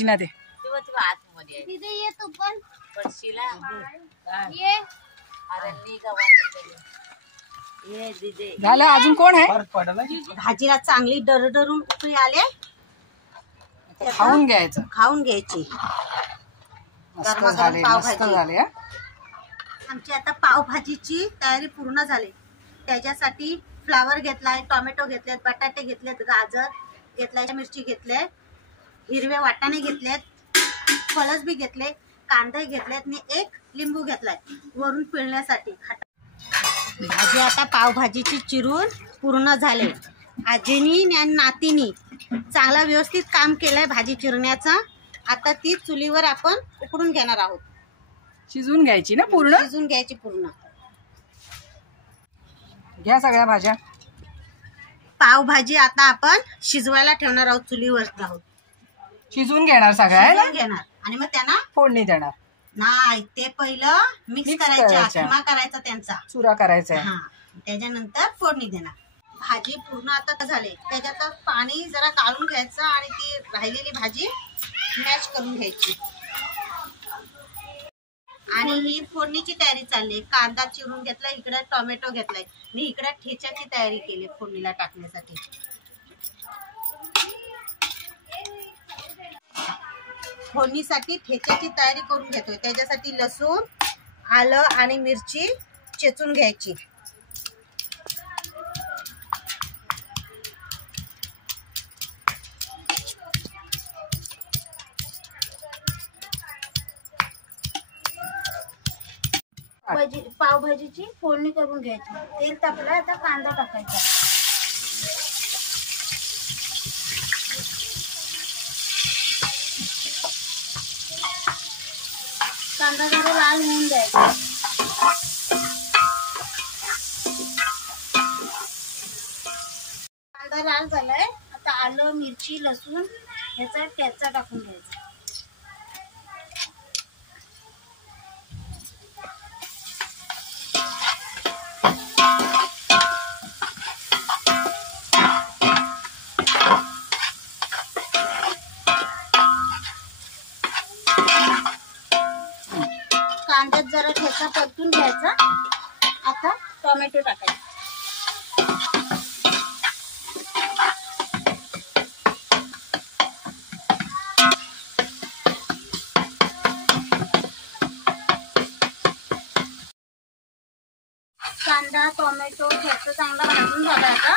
आजीना दे. तिथे ये तू पण झालं. अजून कोण आहे? भाजीला चांगली डरडरून उकळी आले खाऊन घ्यायचं. खाऊन घ्यायची. मस्त झाले, मस्त झाले. आमची आता पावभाजीची तयारी पूर्ण झाली. त्याच्यासाठी फ्लावर घेतलाय, टोमॅटो घेतलेत, बटाटे घेतलेत, गाजर घेतलाय, मिरची घेतले, हिरवे वाटाणे घेतलेत, फणस बी घेतले, कांदे घेतलेत आणि एक लिंबू घेतलाय वरून पिळण्यासाठी. भाजी आता पावभाजीची चिरून पूर्ण झाले. आजीनी आणि नातीनी चांगला व्यवस्थित काम केलंय भाजी चिरण्याचं. आता ती चुलीवर आपण उकडून घेणार आहोत. शिजवून घ्यायची ना पूर्ण? शिजून घ्यायची पूर्ण. घ्या सगळ्या भाज्या. पावभाजी आता आपण शिजवायला ठेवणार आहोत. चुलीवर आहोत शिजवून घेणार सगळ्या घेणार आणि मग त्यांना फोडणी देणार. नाही, ते पहिलं मिक्स करायचं, खिमा करायचा, त्यांचा चुरा करायचा आहे. हा, त्याच्यानंतर फोडणी देणार. भाजी पूर्ण आता झाले. त्याच्यात पाणी जरा काढून घ्यायचं आणि ती राहिलेली भाजी मॅश करून घ्यायची. आणि ही फोडणीची तयारी चालली. कांदा चिरून घेतलाय, इकडे टोमॅटो घेतलाय आणि इकडे ठेच्याची तयारी केली फोडणीला टाकण्यासाठी. फोडणीसाठी ठेच्याची तयारी करून घेतोय. त्याच्यासाठी लसूण, आलं आणि मिरची चेचून घ्यायची. पावभाजीची फोडणी करून घ्यायची. तेल टाकलं, आता कांदा टाकायचा. कांदा जरा लाल होऊन द्यायचा. कांदा लाल झालाय. आता आलं, मिरची, लसूण ह्याचा ठेचा टाकून घ्यायचा. कांद्यात जरा ठेचा परतून घ्यायचा. आता टोमॅटो टाकायचा. कांदा, टोमॅटो ठेचा चांगला भाजून झाला. आता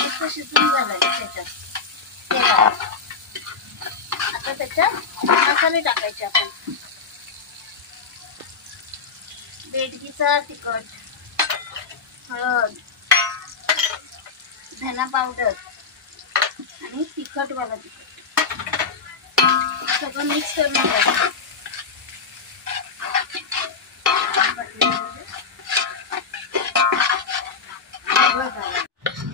मस्त शिजून झालाय त्याच्यात. आता त्याच्यात मसाले टाकायचे आपण. बेडगीचा तिखट, हळद, धना पावडर आणि तिखटवाला तिखट सगळं मिक्स करून घ्यायचं.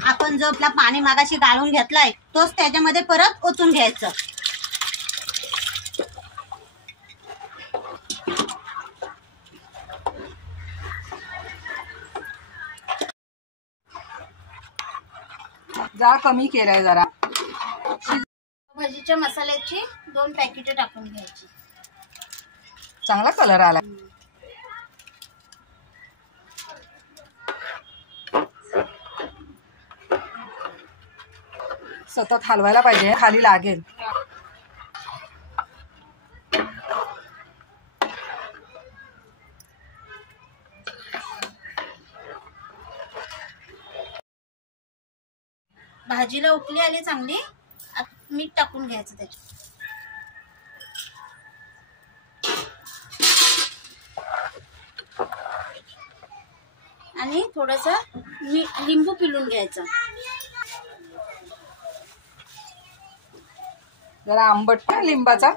आपण जो आपला पाणी मागाशी गाळून घेतलाय तोच त्याच्यामध्ये परत ओतून घ्यायचं. जा कमी केलाय जरा. भाजीच्या मसाल्याची 2 पॅकेट टाकून घ्यायची. चांगला कलर आला. सतत हलवायला पाहिजे, खाली लागेल. भाजीला उकळी आली चांगली. मीठ टाकून घ्यायचं त्याच्यात. आणि थोडंसं लिंबू पिळून घ्यायचं. जरा आंबट पण लिंबाचा.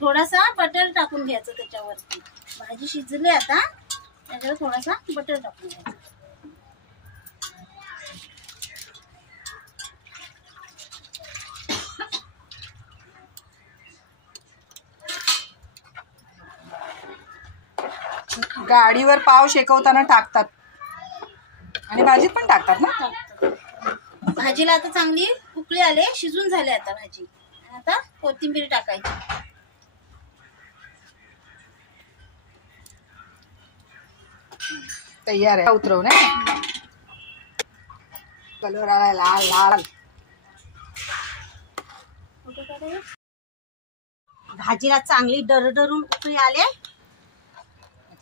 थोडासा बटर टाकून घ्यायचं त्याच्यावरती. भाजी शिजली आता त्याच्यावर थोडासा बटर टाकून घ्यायचं. गाडीवर पाव शेकवताना टाकतात आणि भाजीत पण टाकतात ना. भाजीला आता चांगली उकळी आले, शिजून झाले आता भाजी. आता कोथिंबीर टाकायची. तयार आहे. उतरव ना. कलर आलाय लाल लाल. भाजीला चांगली डरडरून उकळी आले,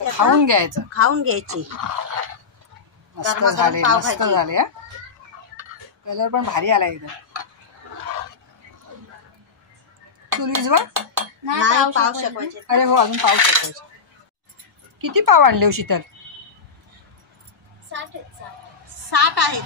खाऊन घ्यायचं. खाऊन घ्यायची. मस्त गरमागरम झाले, पावभाजी. मस्त झाले. हा कलर पण भारी आलाय एकदम. चूल विझवा. नाही, पाव शेकवायचे. अरे हो, अजून पाव शेकवायचे. किती पाव आणले हो शीतल? 60 आहेत.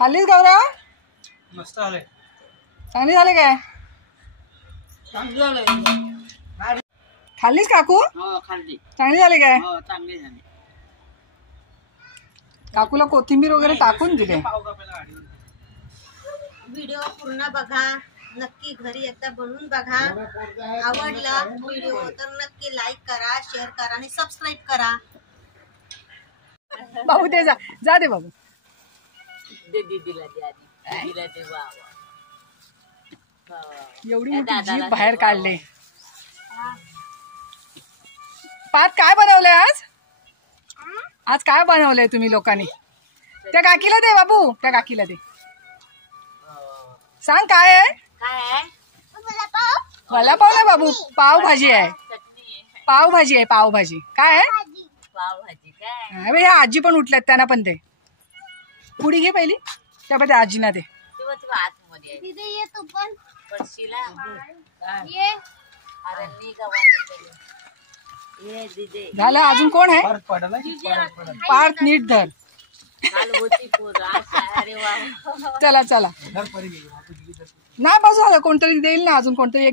खाल्लीच गौरव? मस्त आले. चांगली झाले काय? खाल्लीच काकू? हो खाल्ली. चांगली झाली काय? हो चांगली झाली. काकूला कोथिंबीर वगैरे टाकून दिले. व्हिडिओ पूर्ण बघा, नक्की घरी एकदा बनवून बघा. आवडला व्हिडिओ तर नक्की लाईक करा, शेअर करा आणि सबस्क्राईब करा. बाबू ते जा दे बाबू. एवढी मोठी जीभ बाहेर काढले. पात काय बनवलंय आज? आज काय बनवलंय तुम्ही लोकांनी? त्या काकीला दे बाबू, त्या काकीला दे. सांग काय आहे? वडापाव नाही बाबू, पावभाजी आहे. पावभाजी आहे, पावभाजी. काय आहे? अरे ह्या आजी पण उठल्यात, त्यांना पण दे. पुडी घे पहिली, त्यामध्ये आजीना दे. झालं. अजून कोण आहे? पार्थ नीट धर. चला चला. नाही बस झालं, कोणतरी देईल ना, अजून कोणतरी एक